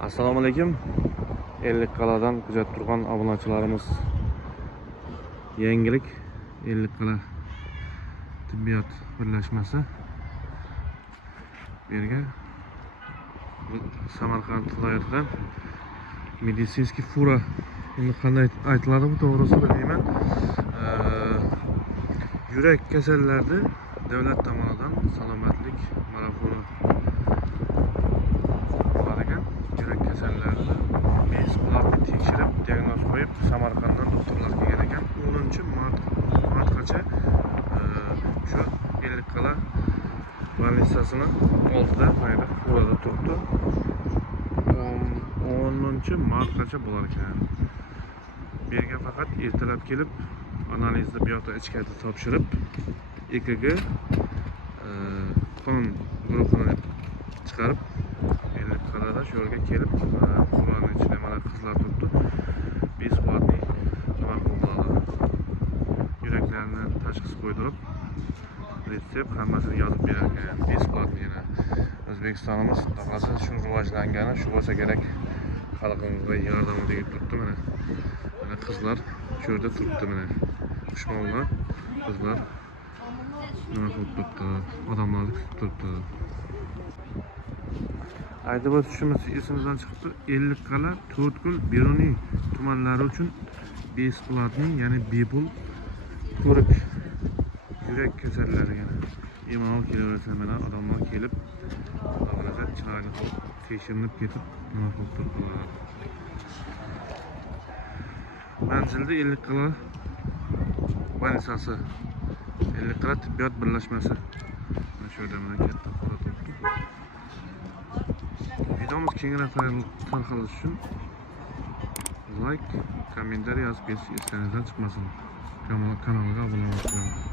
Assalomu alaykum. Ellikqal'adan kuzatib turgan obunachilarimiz. Yangilik Ellikqal'a tibbiyot birlashmasi. Bu yerga Samarqand viloyatidan medisinskiy fura, uni qanday aytiladi bu to'g'risi bilmayman. Yurak kasallarida davlat tomonidan salomatlik marafoni bo'ladigan yurak kasallarida bepul tekshirib diagnoz qo'yib Samarqanddan doktorlar kelgan ekan. 10-martgacha shu Ellikqal'a больницасini oldida mayda furada turibdi. 10-martgacha bo'lar ekan. Bu yerga faqat ertalab kelib analizda biota ichkarida topshirib EKG qon guruhini chiqarib Ellikqal'ada shu yerga kelib furani ichida mana qizlar turibdi. Besplatniy nima bo'ladi? Yuraklarni tashxis qo'ydirib retsept hammasini yozib berar ekan. Besplatniy. O'zbekistonimiz davlati shu rivojlangani shu bo'lsa kerak, xalqimizga yordam tegib turibdi mana. Mana qizlar shu yerda turibdi mana. Xushmuomala qizlar nima qilib turibdi? Odamlarni kutib turibdi. Aytib o'tishimiz esimizdan chiqibdi. Ellikqal'a To'rtko'l, Beruniy tumanlari uchun besplatniy, ya'ni bepul ko'rik yurak kasallariga bemalol kelaversa mana odamlar kelib chiroyli tekshirinib ketib nima qilib turibdilar. Manzilda Ellikqal'a больницасы, Ellikqal'a tibbiyot birlashmasi. Mana shu yerda mana katta qora turibdi. Videomiz kengroq tarqalishi uchun like, kommentariy yozib ketish esingizdan chiqmasin. Kanalga obuna bo'ling.